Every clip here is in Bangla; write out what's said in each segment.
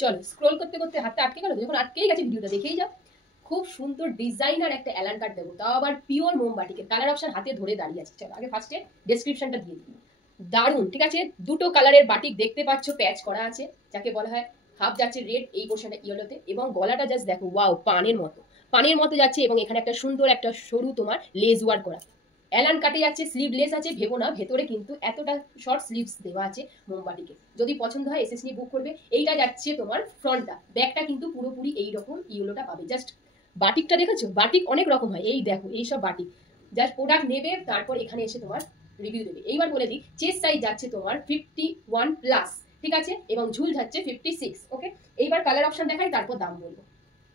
চলো স্ক্রোল করতে করতে হাতটা আটকে গেল, যখন আটকেই গেছে ভিডিওটা দেখেই যাও। খুব সুন্দর ডিজাইনার একটা অ্যালান কাট দেবো, তাও আবার পিওর মোমবাটিকে, কালার অপশন হাতে ধরে দাঁড়িয়ে আছে। চলো আগে ফার্স্টে ডেসক্রিপশনটা দিয়ে দিই। দারুণ, ঠিক আছে। দুটো কালারের বাটিক দেখতে পাচ্ছ, প্যাচ করা আছে, যাকে বলা হয় হাফ যাচ্ছে রেড, এই পোর্শনটা ইয়েলোতে, এবং গলাটা জাস্ট দেখো, ওয়াও, পানের মতো যাচ্ছে, এবং এখানে একটা সুন্দর একটা সরু তোমার লেজ ওয়ার্ক করা। অ্যালান কাটে যাচ্ছে, স্লিভলেস আছে, ভেবো না ভেতরে কিন্তু এতটা শর্ট স্লিভস দেওয়া আছে মোমবাটিকে। যদি পছন্দ হয় এসএস নিয়ে বুক করবে। এইটা যাচ্ছে তোমার ফ্রন্টটা, ব্যাকটা কিন্তু পুরোপুরি এইরকম ইয়েলোটা পাবে। জাস্ট বাটিকটা দেখেছো, বাটিক অনেক রকম হয়, এই দেখো এইসব বাটিক। জাস্ট প্রোডাক্ট নেবে, তারপর এখানে এসে তোমার রিভিউ দেবে। এইবার বলে দিই, চেস্ট সাইজ যাচ্ছে তোমার 51+, ঠিক আছে, এবং ঝুল যাচ্ছে 56। ওকে, এইবার কালার অপশন দেখাই, তারপর দাম বলবো।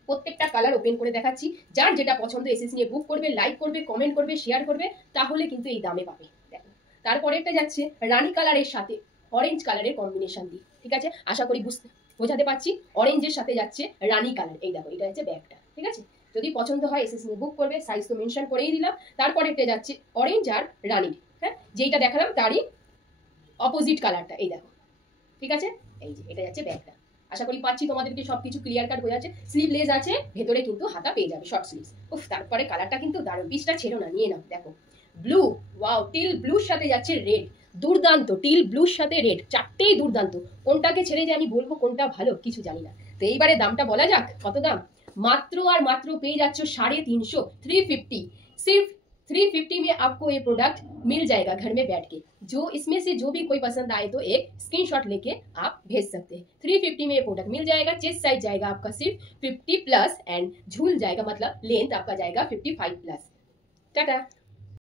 প্রত্যেকটা কালার ওপেন করে দেখাচ্ছি, যার যেটা পছন্দ এসএস নিয়ে বুক করবে, লাইক করবে, কমেন্ট করবে, শেয়ার করবে, তাহলে কিন্তু এই দামে পাবে। দেখো, তারপরেরটা যাচ্ছে রানী কালারের সাথে অরেঞ্জ কালারের কম্বিনেশন দিয়ে, ঠিক আছে, আশা করি বোঝাতে পারছি। অরেঞ্জের সাথে যাচ্ছে রানী কালার, এই দেখো, এটা হচ্ছে ব্যাগটা, ঠিক আছে। যদি পছন্দ হয় এসএস নিয়ে বুক করবে, সাইজ তো মেনশন করেই দিলাম। তারপরেরটা যাচ্ছে অরেঞ্জ আর রানী, হ্যাঁ, যেইটা দেখালাম তারই অপোজিট কালারটা, এই দেখো, ঠিক আছে। এই যে এটা যাচ্ছে ব্যাগটা, আশা করি পাচ্ছি তোমাদেরকে সবকিছু ক্লিয়ার কাট হয়ে যাচ্ছে। স্লিভলেস আছে, ভেতরে কিন্তু হাতা পেয়ে যাবে, শর্ট স্লিভস। উফ, তারপরে কালারটা কিন্তু দারুণ, পিসটা ছেড়ো না, নিয়ে নাও। দেখো ব্লু, ওয়াও, টিল ব্লুর সাথে যাচ্ছে রেড, দুর্দান্ত। টিল ব্লুর সাথে রেড, চারটেই দুর্দান্ত। কোনটাকে ছেড়ে যে আমি বলবো কোনটা ভালো, কিছু জানি না। তো এইবারে দামটা বলা যাক, কত দাম। মাত্র আর মাত্র পেয়ে যাচ্ছ 350, 350। सिर्फ 350 में आपको ये प्रोडक्ट मिल जाएगा घर में बैठ के। जो इसमें से जो भी कोई पसंद आए तो एक स्क्रीनशॉट लेके आप भेज सकते हैं। 350 में ये प्रोडक्ट मिल जाएगा। चेस्ट साइज जाएगा आपका सिर्फ 50+ एंड झूल जाएगा, मतलब लेंथ आपका जाएगा 55+। टाटा।